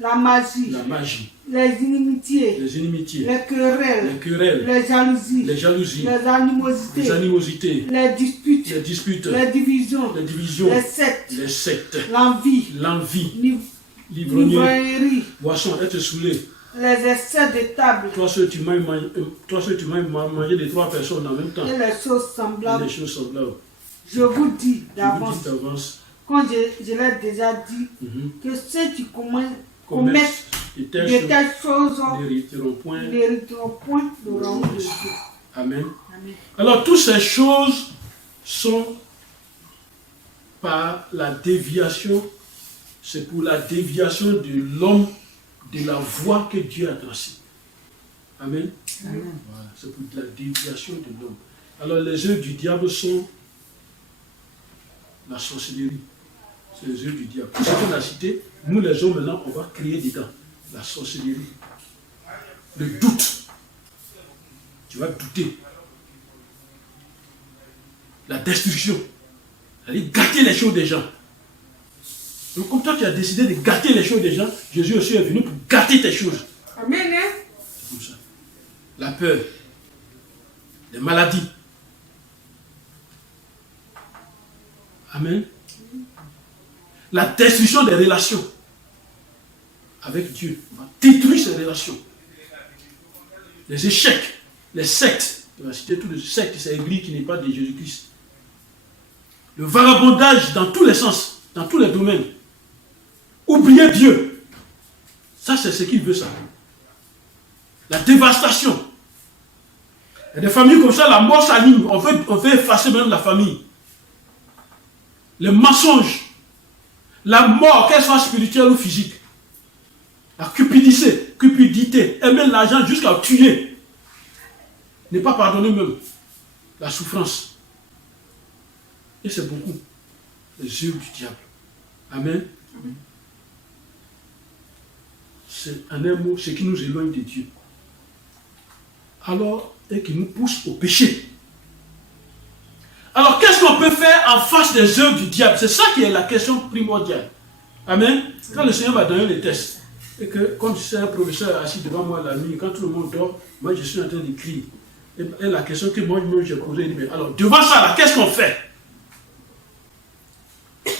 la magie, les inimitiés, les querelles, les jalousies, les animosités, les disputes, les divisions, les sectes, l'envie, l'ivrognerie, boisson, être saoulé, les excès de table, toi seul tu m'as mangé de 3 personnes en même temps, et les choses semblables. Je vous dis d'avance, quand je l'ai déjà dit, que ceux qui commettent de telles choses n'hériteront point le royaume de Dieu. Amen. Alors toutes ces choses sont par la déviation, c'est pour la déviation de l'homme de la voie que Dieu a tracée. Amen. Voilà, c'est pour la déviation de l'homme. Alors les œuvres du diable sont la sorcellerie. C'est les œuvres du diable. Ce qu'on a cité, nous les hommes maintenant, on va créer dedans la sorcellerie. Le doute. Tu vas douter. La destruction. C'est-à-dire gâter les choses des gens. Donc comme toi tu as décidé de gâter les choses des gens, Jésus aussi est venu pour gâter tes choses. Amen. C'est comme ça. La peur. Les maladies. Amen. La destruction des relations avec Dieu. On va détruire ces relations. Les échecs, les sectes. On va citer tous les sectes, c'est l'église qui n'est pas de Jésus-Christ. Le vagabondage dans tous les sens, dans tous les domaines. Oublier Dieu. Ça, c'est ce qu'il veut, ça. La dévastation. Il y a des familles comme ça, la mort s'aligne. On veut effacer même la famille. Le mensonge, la mort, qu'elle soit spirituelle ou physique. La cupidité, aimer l'argent jusqu'à tuer. Ne pas pardonner même la souffrance. Et c'est beaucoup les œuvres du diable. Amen. C'est en un mot ce qui nous éloigne de Dieu. Alors, et qui nous pousse au péché. Alors, qu'est-ce qu'on peut faire en face des œuvres du diable? C'est ça qui est la question primordiale. Amen. Quand le Seigneur m'a donné les tests, et que comme c'est un professeur assis devant moi la nuit, quand tout le monde dort, moi je suis en train d'écrire. Et la question que moi j'ai posée, il dit, mais alors, devant ça, là, qu'est-ce qu'on fait?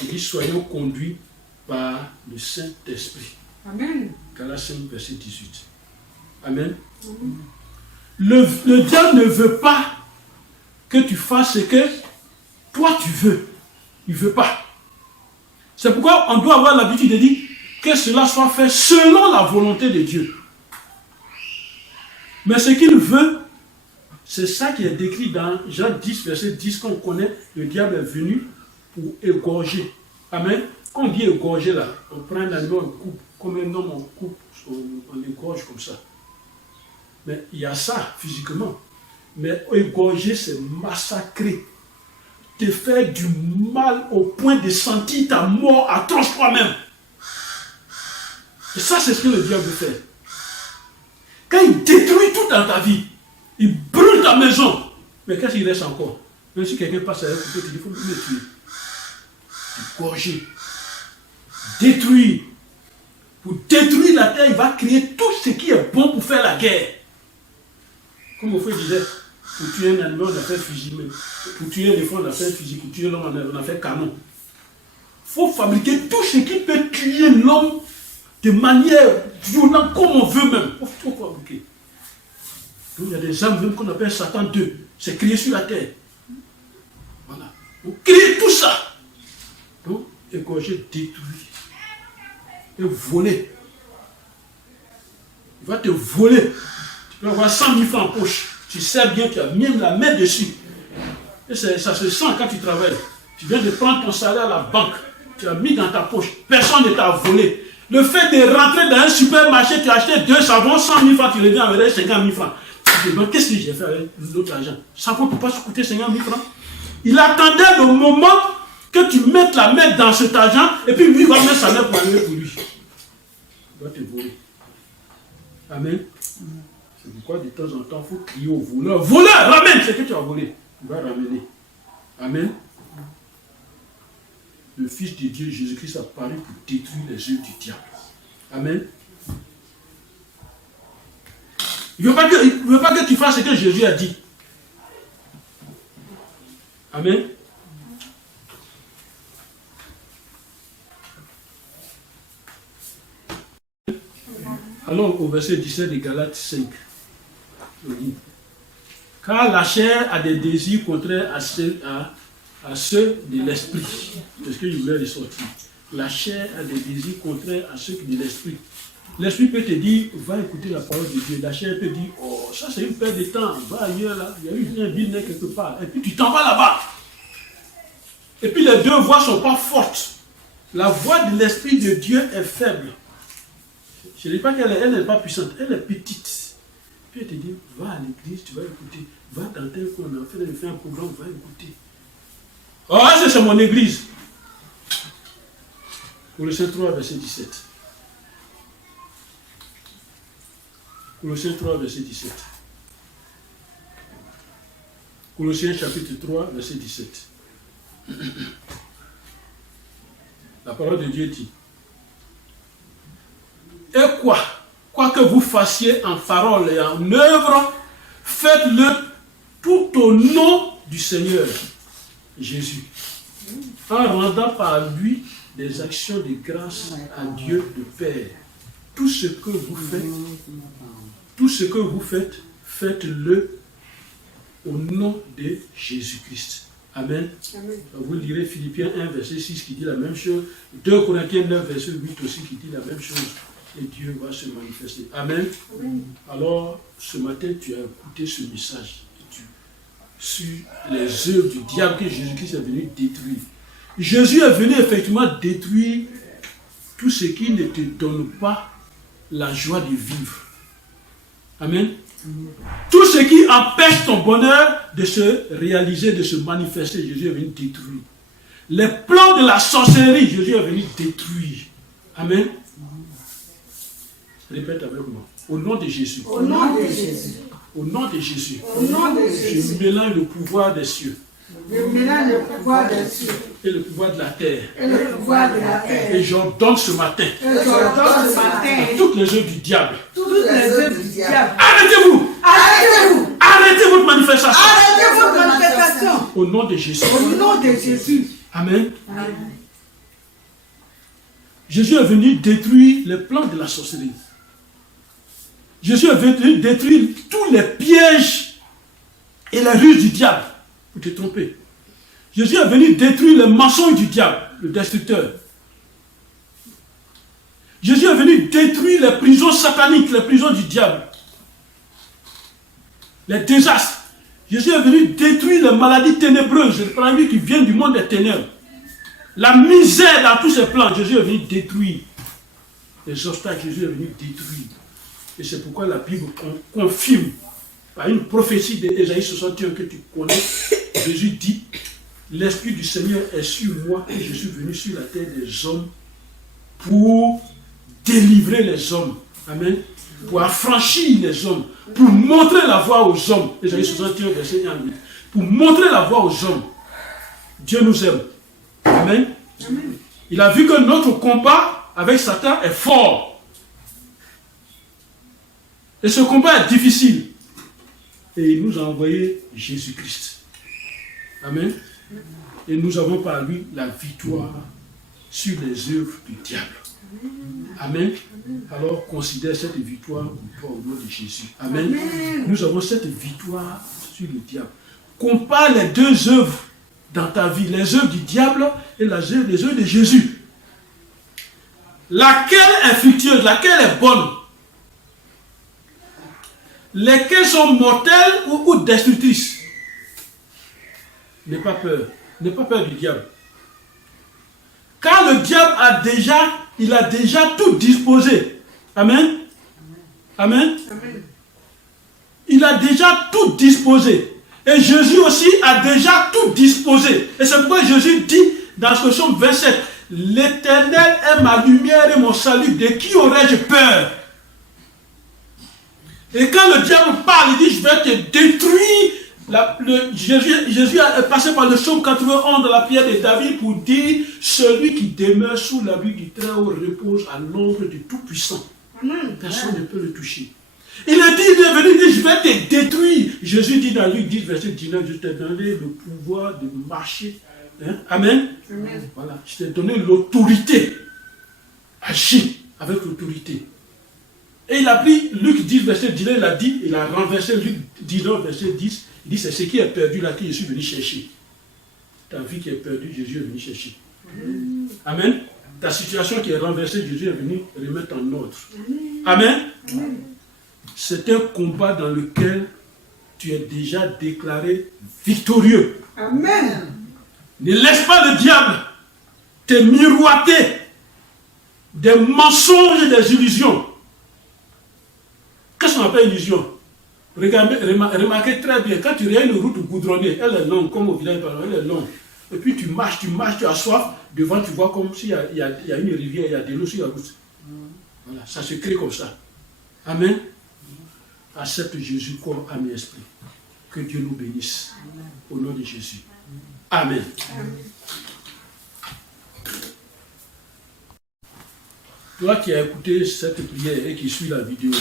Il dit, soyons conduits par le Saint-Esprit. Amen. Galates 5, verset 18. Amen. Le diable ne veut pas que tu fasses ce que toi tu veux. Il ne veut pas. C'est pourquoi on doit avoir l'habitude de dire que cela soit fait selon la volonté de Dieu. Mais ce qu'il veut, c'est ça qui est décrit dans Jean 10, verset 10, qu'on connaît. Le diable est venu pour égorger. Amen. Quand on dit égorger là, on prend un animal, on coupe, comme un homme, on coupe, on égorge comme ça. Mais il y a ça physiquement. Mais égorger, c'est massacrer. Te faire du mal au point de sentir ta mort atroce toi-même. Et ça, c'est ce que le diable veut faire. Quand il détruit tout dans ta vie, il brûle ta maison. Mais qu'est-ce qu'il reste encore? Même si quelqu'un passe à un couteau, il faut le tuer. Égorger. Détruire. Pour détruire la terre, il va créer tout ce qui est bon pour faire la guerre. Comme mon frère disait, pour tuer un animal, on a fait fusil. Pour tuer un éléphant, on a fait fusil. Pour tuer l'homme, on a fait canon. Il faut fabriquer tout ce qui peut tuer l'homme de manière violente, comme on veut même. Il faut fabriquer. Donc il y a des âmes même qu'on appelle Satan 2. C'est créé sur la terre. Voilà. On crée tout ça. Donc, égorger, détruire. Et voler. Il va te voler. Tu peux avoir 100 000 francs en poche. Tu sais bien que tu as mis la main dessus. Et ça se sent quand tu travailles. Tu viens de prendre ton salaire à la banque. Tu as mis dans ta poche. Personne ne t'a volé. Le fait de rentrer dans un supermarché, tu as acheté 2 savons, 100 000 francs, tu reviens avec 50 000 francs. Tu te demandes, qu'est-ce que j'ai fait avec l'autre argent? Savon ne peut pas se coûter 50 000 francs. Il attendait le moment que tu mettes la main dans cet argent et puis lui va mettre sa main pour aller pour lui. Il va te voler. Amen. C'est pourquoi de temps en temps, il faut crier au voleur. Voleur, ramène ce que tu as volé. Il va ramener. Amen. Le Fils de Dieu, Jésus-Christ, a paru pour détruire les œuvres du diable. Amen. Il ne veut pas que tu fasses ce que Jésus a dit. Amen. Allons au verset 17 de Galates 5. Car la chair a des désirs contraires à ceux de l'esprit. C'est ce que je voulais ressortir. La chair a des désirs contraires à ceux de l'esprit. L'esprit peut te dire, va écouter la parole de Dieu. La chair peut dire, oh, ça c'est une perte de temps, va ailleurs là, il y a eu un business quelque part. Et puis tu t'en vas là-bas. Et puis les deux voix ne sont pas fortes. La voix de l'esprit de Dieu est faible. Je ne dis pas qu'elle n'est pas puissante, elle est petite. Puis elle te dit, va à l'église, tu vas écouter. Va dans tel coin, on a fait un programme, va écouter. Oh, c'est mon église. Colossiens 3, verset 17. Colossiens 3, verset 17. Colossiens chapitre 3, verset 17. La parole de Dieu dit, et quoi que vous fassiez en parole et en œuvre, faites-le tout au nom du Seigneur Jésus, en rendant par lui des actions de grâce à Dieu le Père. Tout ce que vous faites, faites-le au nom de Jésus-Christ. Amen. Amen. Vous lirez Philippiens 1, verset 6 qui dit la même chose. 2 Corinthiens 9, verset 8 aussi qui dit la même chose. Et Dieu va se manifester. Amen. Amen. Alors, ce matin, tu as écouté ce message. sur les œuvres du diable que Jésus-Christ est venu détruire. Jésus est venu effectivement détruire tout ce qui ne te donne pas la joie de vivre. Amen. Tout ce qui empêche ton bonheur de se réaliser, de se manifester, Jésus est venu détruire. Les plans de la sorcellerie, Jésus est venu détruire. Amen. Répète avec moi. Au nom de Jésus. Au nom de Jésus. Au nom de Jésus. Au nom de Jésus. Je mélange le pouvoir des cieux. Je mélange le pouvoir des cieux Et le pouvoir de la terre. et le pouvoir de la terre. Et j'ordonne ce matin Et j'ordonne ce matin toutes les œuvres du diable. toutes les œuvres du diable. Arrêtez-vous! Arrêtez-vous! Arrêtez votre manifestation! Arrêtez votre manifestation! Au nom de Jésus. Au nom de Jésus. Amen. Jésus est venu détruire les plans de la sorcellerie. Jésus est venu détruire tous les pièges et les ruses du diable pour te tromper. Jésus est venu détruire les mensonges du diable, le destructeur. Jésus est venu détruire les prisons sataniques, les prisons du diable. Les désastres. Jésus est venu détruire les maladies ténébreuses, les maladies qui viennent du monde des ténèbres. La misère dans tous ses plans, Jésus est venu détruire. Les obstacles, Jésus est venu détruire. Et c'est pourquoi la Bible confirme par une prophétie d'Ésaïe 61 que tu connais. Jésus dit, l'Esprit du Seigneur est sur moi et je suis venu sur la terre des hommes pour délivrer les hommes. Amen. Pour affranchir les hommes. Pour montrer la voie aux hommes. Ésaïe 61, verset 1 à 8. Pour montrer la voie aux hommes. Dieu nous aime. Amen. Amen. Il a vu que notre combat avec Satan est fort. Et ce combat est difficile. Et il nous a envoyé Jésus-Christ. Amen. Et nous avons par lui la victoire sur les œuvres du diable. Amen. Alors considère cette victoire au nom de Jésus. Amen. Nous avons cette victoire sur le diable. Compare les deux œuvres dans ta vie, les œuvres du diable et les œuvres de Jésus. Laquelle est fructueuse, laquelle est bonne? Lesquelles sont mortelles ou destructrices? N'aie pas peur. N'aie pas peur du diable. Car le diable a déjà tout disposé. Amen. Amen. Amen. Il a déjà tout disposé. Et Jésus aussi a déjà tout disposé. Et c'est pourquoi Jésus dit dans ce psaume 27, l'Éternel est ma lumière et mon salut. De qui aurais-je peur? Et quand le diable parle, il dit, je vais te détruire. Jésus est passé par le psaume 91 de la prière de David pour dire, celui qui demeure sous l'abri du Très-Haut repose à l'ombre du Tout-Puissant. Personne ne peut le toucher. Il est venu dire, je vais te détruire. Jésus dit dans Luc 10, verset 19, je t'ai donné le pouvoir de marcher. Hein? Amen. Amen. Voilà, je t'ai donné l'autorité. Agis avec l'autorité. Et il a pris Luc 10, verset 19, il a dit, il a renversé Luc 19, verset 10, il dit, c'est ce qui est perdu là que je suis venu chercher. Ta vie qui est perdue, Jésus est venu chercher. Amen. Ta situation qui est renversée, Jésus est venu remettre en ordre. Amen. Amen. C'est un combat dans lequel tu es déjà déclaré victorieux. Amen. Ne laisse pas le diable te miroiter des mensonges et des illusions. Qu'est-ce qu'on appelle illusion? Remarquez très bien, quand tu regardes une route goudronnée, elle est longue, comme au village, elle est longue. Et puis tu marches, tu as soif, devant tu vois comme s'il y a une rivière, il y a de l'eau sur la route. Voilà, ça se crée comme ça. Amen. Accepte Jésus corps, âme et esprit. Que Dieu nous bénisse. Au nom de Jésus. Amen. Amen. Toi qui as écouté cette prière et qui suis la vidéo,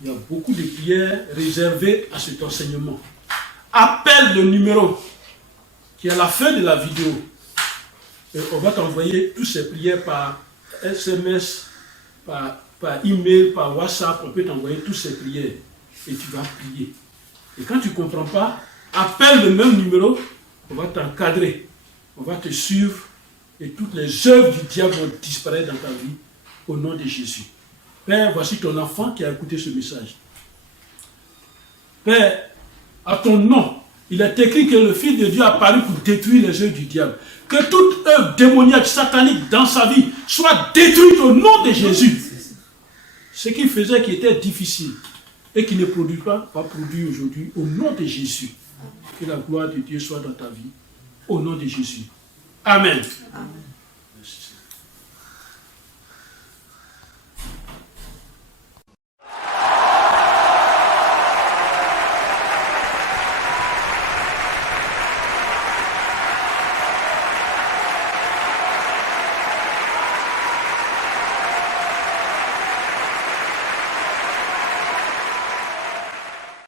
il y a beaucoup de prières réservées à cet enseignement. Appelle le numéro qui est à la fin de la vidéo. Et on va t'envoyer toutes ces prières par SMS, par email, par WhatsApp. On peut t'envoyer toutes ces prières et tu vas prier. Et quand tu ne comprends pas, appelle le même numéro, on va t'encadrer, on va te suivre et toutes les œuvres du diable vont disparaître dans ta vie au nom de Jésus. Père, voici ton enfant qui a écouté ce message. Père, à ton nom. Il est écrit que le Fils de Dieu a apparu pour détruire les œuvres du diable. Que toute œuvre démoniaque, satanique dans sa vie soit détruite au nom de Jésus. Ce qu'il faisait qui était difficile et qui ne produit pas, va produire aujourd'hui au nom de Jésus. Que la gloire de Dieu soit dans ta vie. Au nom de Jésus. Amen. Amen.